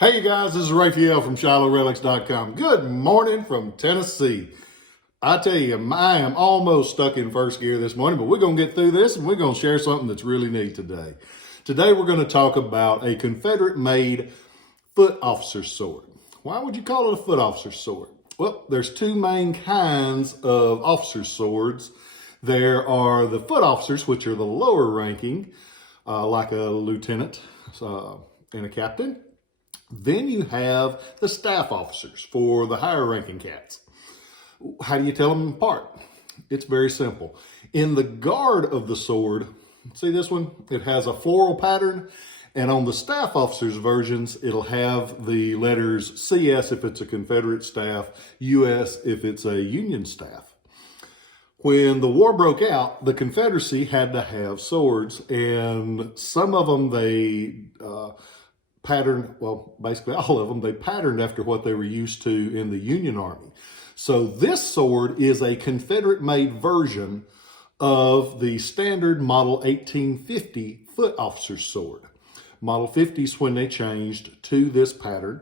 Hey you guys, this is Rafael from Relics.com. Good morning from Tennessee. I tell you, I am almost stuck in first gear this morning, but we're going to get through this and we're going to share something that's really neat today. Today we're going to talk about a Confederate-made foot officer's sword. Why would you call it a foot officer's sword? Well, there's two main kinds of officer's swords. There are the foot officers, which are the lower ranking, like a lieutenant and a captain. Then you have the staff officers for the higher ranking cats. How do you tell them apart? It's very simple. In the guard of the sword, see this one? It has a floral pattern, and on the staff officers versions, it'll have the letters CS if it's a Confederate staff, US if it's a Union staff. When the war broke out, the Confederacy had to have swords, and some of them they patterned, well, basically all of them, they patterned after what they were used to in the Union Army. So this sword is a Confederate-made version of the standard Model 1850 foot officer's sword. Model 50s when they changed to this pattern.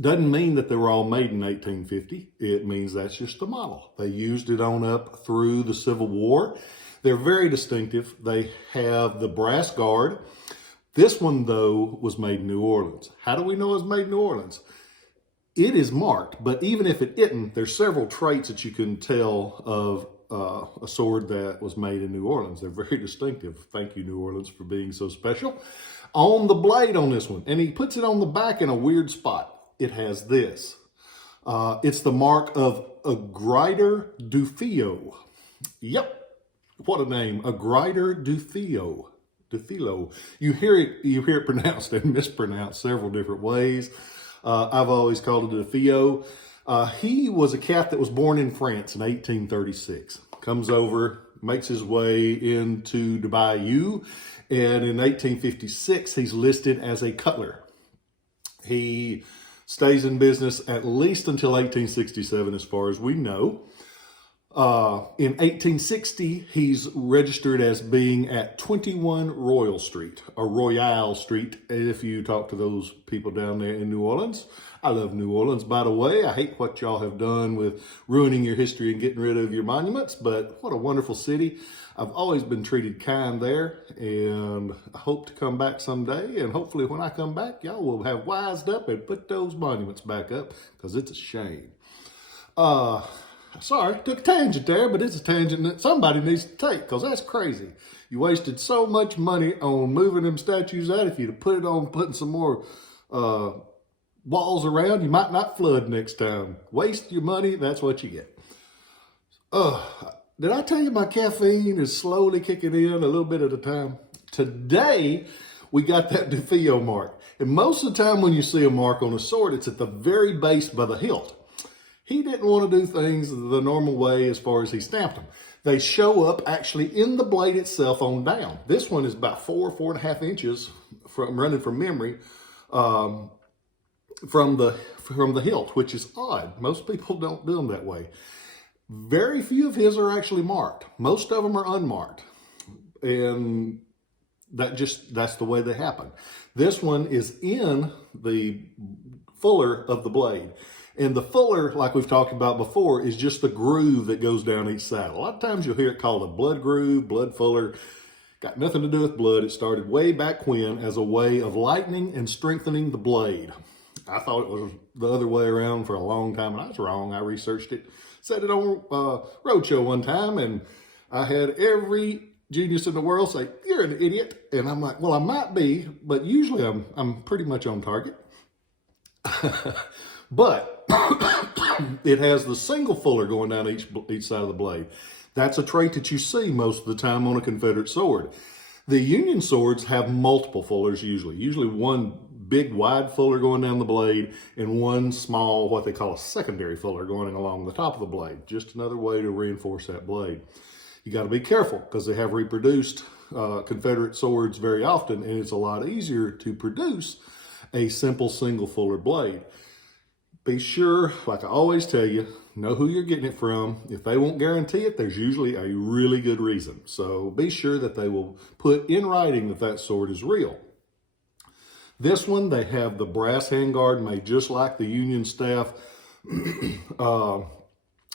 Doesn't mean that they were all made in 1850. It means that's just the model. They used it on up through the Civil War. They're very distinctive. They have the brass guard. This one, though, was made in New Orleans. How do we know it's made in New Orleans? It is marked, but even if it isn't, there's several traits that you can tell of a sword that was made in New Orleans. They're very distinctive. Thank you, New Orleans, for being so special. On the blade on this one, and he puts it on the back in a weird spot. It has this. It's the mark of a Grider Dufilho. Yep, what a name, a Grider Dufilho. Dufilho. You hear it pronounced and mispronounced several different ways. I've always called it Dufilho. He was a cat that was born in France in 1836. Comes over, makes his way into the Bayou, and in 1856 he's listed as a cutler. He stays in business at least until 1867 as far as we know. In 1860, he's registered as being at 21 Royal Street, or Royale Street, if you talk to those people down there in New Orleans. I love New Orleans, by the way. I hate what y'all have done with ruining your history and getting rid of your monuments, but what a wonderful city. I've always been treated kind there, and I hope to come back someday, and hopefully when I come back, y'all will have wised up and put those monuments back up, because it's a shame. Sorry, took a tangent there, but it's a tangent that somebody needs to take, because that's crazy. You wasted so much money on moving them statues out. If you'd have put it on putting some more walls around, you might not flood next time. Waste your money, that's what you get. Did I tell you my caffeine is slowly kicking in a little bit at a time? Today, we got that Dufilho mark. And most of the time when you see a mark on a sword, it's at the very base by the hilt. He didn't want to do things the normal way as far as he stamped them. They show up actually in the blade itself on down. This one is about 4.5 inches from running from memory from the hilt, which is odd. Most people don't do them that way. Very few of his are actually marked. Most of them are unmarked. And that's the way they happen. This one is in the fuller of the blade. And the fuller, like we've talked about before, is just the groove that goes down each side. A lot of times you'll hear it called a blood groove, blood fuller. Got nothing to do with blood. It started way back when as a way of lightening and strengthening the blade. I thought it was the other way around for a long time, and I was wrong. I researched it, said it on Roadshow one time, and I had every genius in the world say, "You're an idiot." And I'm like, well, I might be, but usually I'm pretty much on target. But it has the single fuller going down each side of the blade. That's a trait that you see most of the time on a Confederate sword. The Union swords have multiple fullers usually one big wide fuller going down the blade and one small, what they call a secondary fuller going along the top of the blade. Just another way to reinforce that blade. You got to be careful because they have reproduced Confederate swords very often, and it's a lot easier to produce a simple single fuller blade. Be sure, like I always tell you, know who you're getting it from. If they won't guarantee it, there's usually a really good reason. So be sure that they will put in writing that that sword is real. This one, they have the brass handguard made just like the Union staff.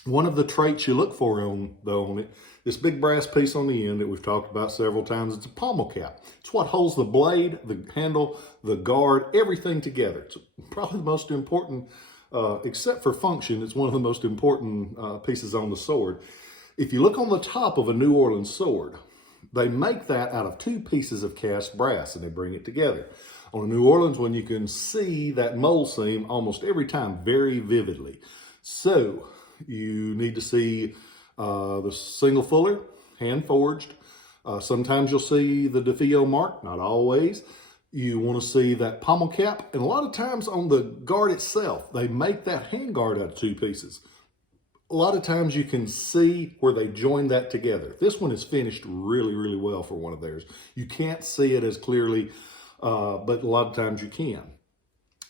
One of the traits you look for on it, this big brass piece on the end that we've talked about several times, it's a pommel cap. It's what holds the blade, the handle, the guard, everything together. It's probably the most important, except for function, it's one of the most important pieces on the sword. If you look on the top of a New Orleans sword, they make that out of 2 pieces of cast brass and they bring it together. On a New Orleans one, you can see that mold seam almost every time very vividly. So you need to see the single fuller, hand forged. Sometimes you'll see the Dufilho mark, not always. You want to see that pommel cap. And a lot of times on the guard itself, they make that hand guard out of 2 pieces. A lot of times you can see where they join that together. This one is finished really, really well for one of theirs. You can't see it as clearly, but a lot of times you can.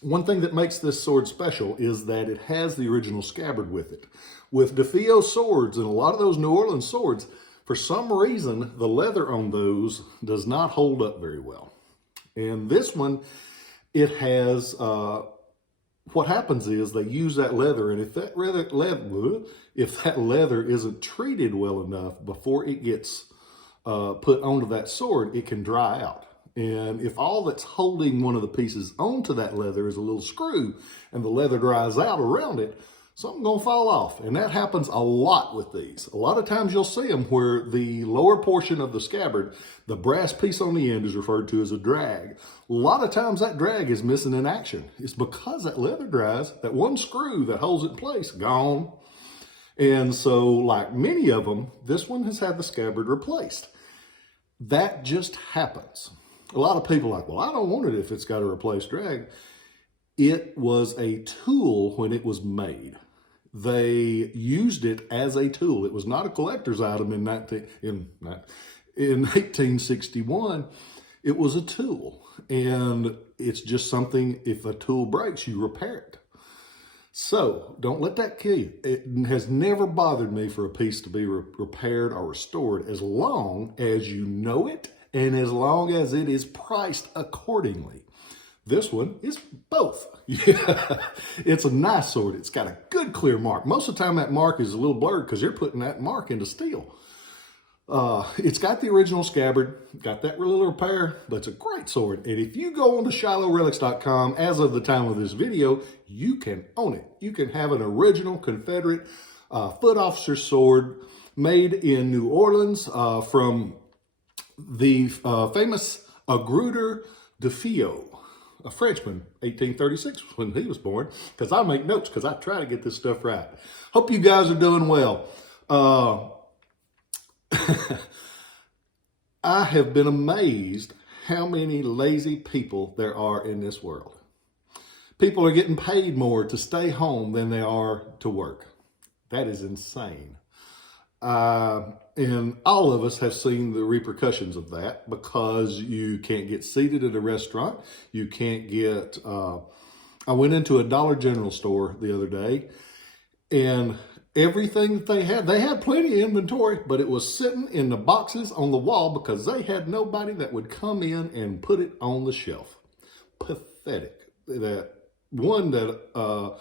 One thing that makes this sword special is that it has the original scabbard with it. With Dufilho swords and a lot of those New Orleans swords, for some reason, the leather on those does not hold up very well. And this one, it has, what happens is they use that leather, and if that leather isn't treated well enough before it gets put onto that sword, it can dry out. And if all that's holding one of the pieces onto that leather is a little screw and the leather dries out around it, something's gonna fall off. And that happens a lot with these. A lot of times you'll see them where the lower portion of the scabbard, the brass piece on the end is referred to as a drag. A lot of times that drag is missing in action. It's because that leather dries, that one screw that holds it in place, gone. And so like many of them, this one has had the scabbard replaced. That just happens. A lot of people are like, well, I don't want it if it's got a replaced drag. It was a tool when it was made. They used it as a tool. It was not a collector's item in 1861. It was a tool. And it's just something, if a tool breaks, you repair it. So don't let that kill you. It has never bothered me for a piece to be repaired or restored as long as you know it and as long as it is priced accordingly. This one is both. Yeah, it's a nice sword. It's got a good clear mark. Most of the time that mark is a little blurred because you're putting that mark into steel. It's got the original scabbard, got that little repair, but it's a great sword. And if you go on to ShilohRelics.com, as of the time of this video, you can own it. You can have an original Confederate foot officer sword made in New Orleans from the famous Agruder Dufilho, a Frenchman, 1836 when he was born, because I make notes because I try to get this stuff right. Hope you guys are doing well. I have been amazed how many lazy people there are in this world. People are getting paid more to stay home than they are to work. That is insane. And all of us have seen the repercussions of that because you can't get seated at a restaurant. You can't get, I went into a Dollar General store the other day and everything that they had plenty of inventory, but it was sitting in the boxes on the wall because they had nobody that would come in and put it on the shelf. Pathetic. That one, that a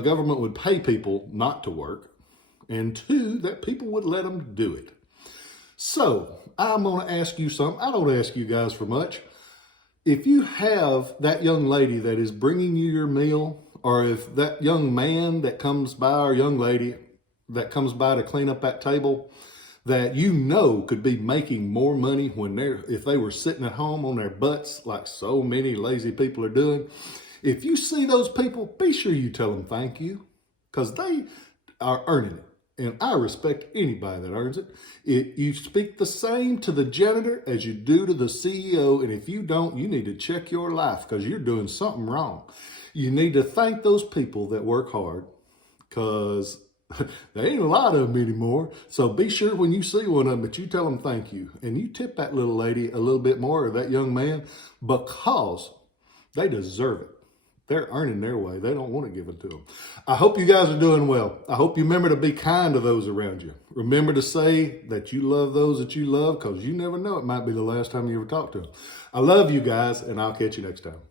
government would pay people not to work, and 2, that people would let them do it. So I'm going to ask you something. I don't ask you guys for much. If you have that young lady that is bringing you your meal, or if that young man that comes by, or young lady that comes by to clean up that table, that you know could be making more money if they were sitting at home on their butts like so many lazy people are doing. If you see those people, be sure you tell them thank you, because they are earning it. And I respect anybody that earns it. You speak the same to the janitor as you do to the CEO. And if you don't, you need to check your life because you're doing something wrong. You need to thank those people that work hard because there ain't a lot of them anymore. So be sure when you see one of them that you tell them thank you. And you tip that little lady a little bit more, or that young man, because they deserve it. They're earning their way. They don't want to give it to them. I hope you guys are doing well. I hope you remember to be kind to those around you. Remember to say that you love those that you love, because you never know, it might be the last time you ever talk to them. I love you guys, and I'll catch you next time.